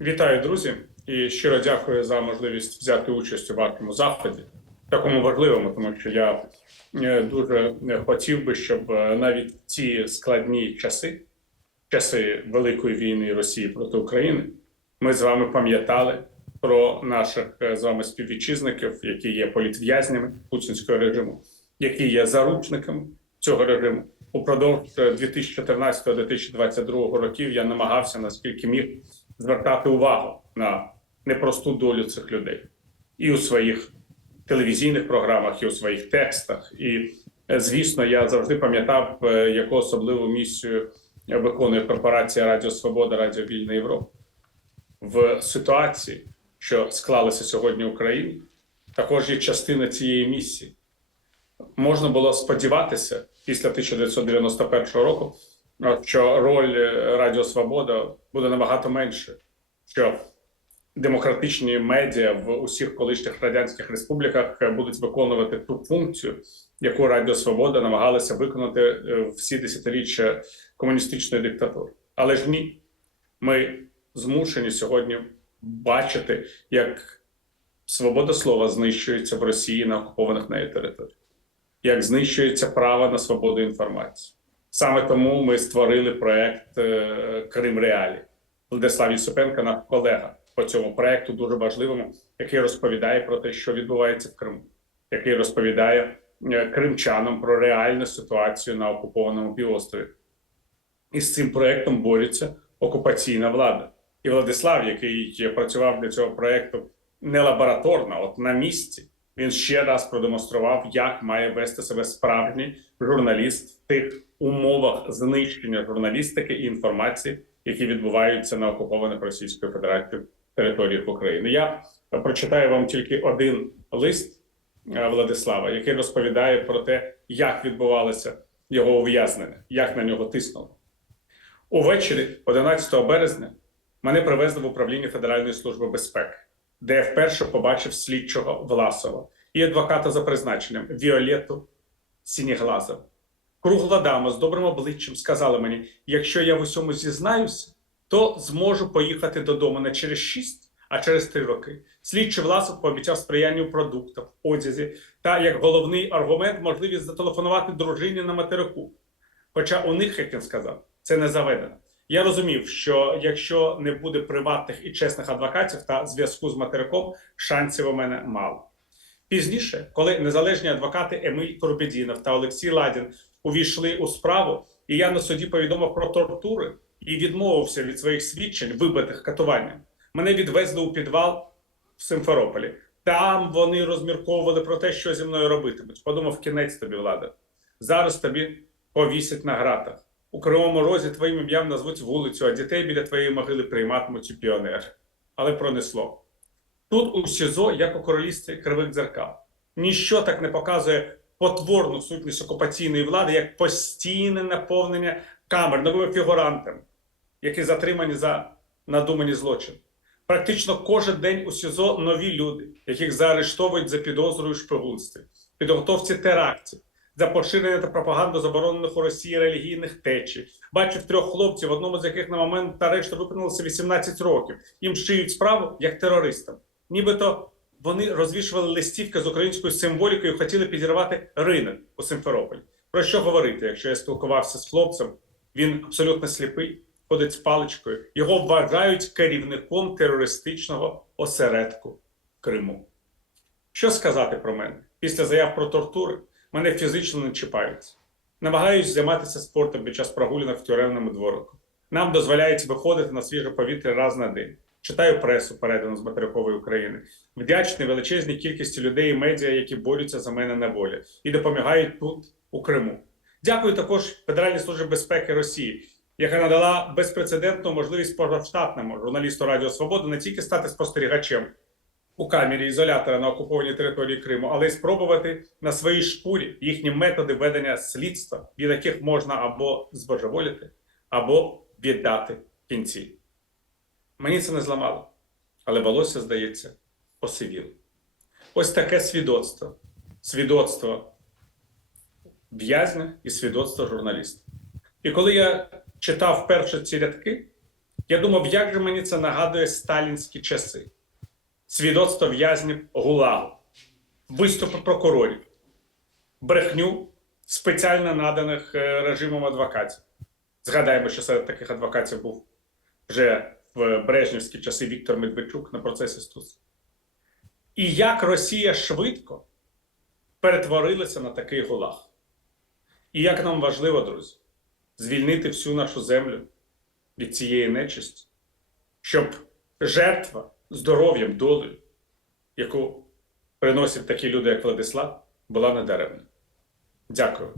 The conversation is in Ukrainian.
Вітаю, друзі, і щиро дякую за можливість взяти участь у вашому заході, такому важливому, тому що я е, дуже хотів би, щоб е, навіть ці складні часи, часи Великої війни Росії проти України, ми з вами пам'ятали про наших е, з вами співвітчизників, які є політв'язнями путінського режиму, які є заручниками цього режиму. Упродовж е, 2014-2022 років я намагався наскільки міг звертати увагу на непросту долю цих людей і у своїх телевізійних програмах, і у своїх текстах. І е, звісно, я завжди пам'ятав, е, яку особливу місію виконує корпорація Радіо Свобода, Радіо Вільна Європа в ситуації, що склалася сьогодні в Україні. Також є частина цієї місії. Можна було сподіватися після 1991 року, що роль е, Радіо Свобода буде набагато менше, що демократичні медіа в усіх колишніх радянських республіках е, будуть виконувати ту функцію, яку Радіо Свобода намагалася виконати е, всі десятиріччя комуністичної диктатури. Але ж ні, ми змушені сьогодні бачити, як свобода слова знищується в Росії на окупованих нею територіях як знищується право на свободу інформації. Саме тому ми створили проект е, Крим Реалі. Владислав Єсипенко, наш колега по цьому проекту, дуже важливому, який розповідає про те, що відбувається в Криму, який розповідає е, кримчанам про реальну ситуацію на окупованому півострові. І з цим проектом борються окупаційна влада. І Владислав, який працював для цього проекту не лабораторно, от на місці, він ще раз продемонстрував, як має вести себе справжній журналіст в тих умовах знищення журналістики і інформації, які відбуваються на окупованих Російською Федерацією територіях України. Я прочитаю вам тільки один лист е, Владислава, який розповідає про те, як відбувалося його ув'язнення, як на нього тиснуло. Увечері, 11 березня, мене привезли в управління Федеральної служби безпеки, де я вперше побачив слідчого Власова і адвоката за призначенням Віолетту Сініглазову. Кругла дама з добрим обличчям сказала мені: якщо я в усьому зізнаюся, то зможу поїхати додому не через 6, а через 3 роки. Слідчий Власов пообіцяв сприяння у продуктах, одязі та як головний аргумент можливість зателефонувати дружині на материку. Хоча у них, як він сказав, це не заведено. Я розумів, що якщо не буде приватних і чесних адвокатів та зв'язку з материком, шансів у мене мало. Пізніше, коли незалежні адвокати Емиль Коробедінов та Олексій Ладін увійшли у справу, і я на суді повідомив про тортури і відмовився від своїх свідчень, вибитих катуванням, мене відвезли у підвал в Симферополі. Там вони розмірковували про те, що зі мною робитимуть. Подумав, кінець тобі влада. Зараз тобі повісять на гратах. У Кривому Розі твоїм ім'ям назвуть вулицю, а дітей біля твоєї могили прийматимуть у піонер. Але пронесло. Тут у СІЗО, як у королівстві кривих дзеркал. Ніщо так не показує потворну сутність окупаційної влади, як постійне наповнення камер новими фігурантами, які затримані за надумані злочини. Практично кожен день у СІЗО нові люди, яких заарештовують за підозрою у шпигунстві, підготовці терактів, за поширення та пропаганду заборонених у Росії релігійних течій. Бачив трьох хлопців, одному з яких на момент арешту виповнилося 18 років. Їм шиють справу як терористам. Нібито вони розвішували листівки з українською символікою, хотіли підірвати ринок у Симферополі. Про що говорити, якщо я спілкувався з хлопцем? Він абсолютно сліпий, ходить з паличкою. Його вважають керівником терористичного осередку Криму. Що сказати про мене? Після заяв про тортури мене фізично не чіпаються. Намагаюсь займатися спортом під час прогулянок в тюремному дворику. Нам дозволяють виходити на свіже повітря раз на день. Читаю пресу, передану з материкової України. Вдячний величезній кількості людей і медіа, які борються за мене на волі і допомагають тут, у Криму. Дякую також Федеральній службі безпеки Росії, яка надала безпрецедентну можливість повноштатному журналісту Радіо Свобода не тільки стати спостерігачем у камері ізолятора на окупованій території Криму, але й спробувати на своїй шкурі їхні методи ведення слідства, від яких можна або збожеволіти, або віддати кінці. Мені це не зламало, але волосся, здається, посивіло. Ось таке свідоцтво. Свідоцтво в'язня і свідоцтво журналіста. І коли я читав перші ці рядки, Я думав, як же мені це нагадує сталінські часи, свідоцтво в'язнів ГУЛАГу, виступи прокурорів, брехню спеціально наданих е, режимом адвокатів. Згадаємо, що серед таких адвокатів був вже в брежнівські часи Віктор Медведчук на процесі Стус. І як Росія швидко перетворилася на такий гулаг. І як нам важливо, друзі, звільнити всю нашу землю від цієї нечисті, щоб жертва здоров'ям, долею, яку приносять такі люди, як Владислав, була недаремна. Дякую.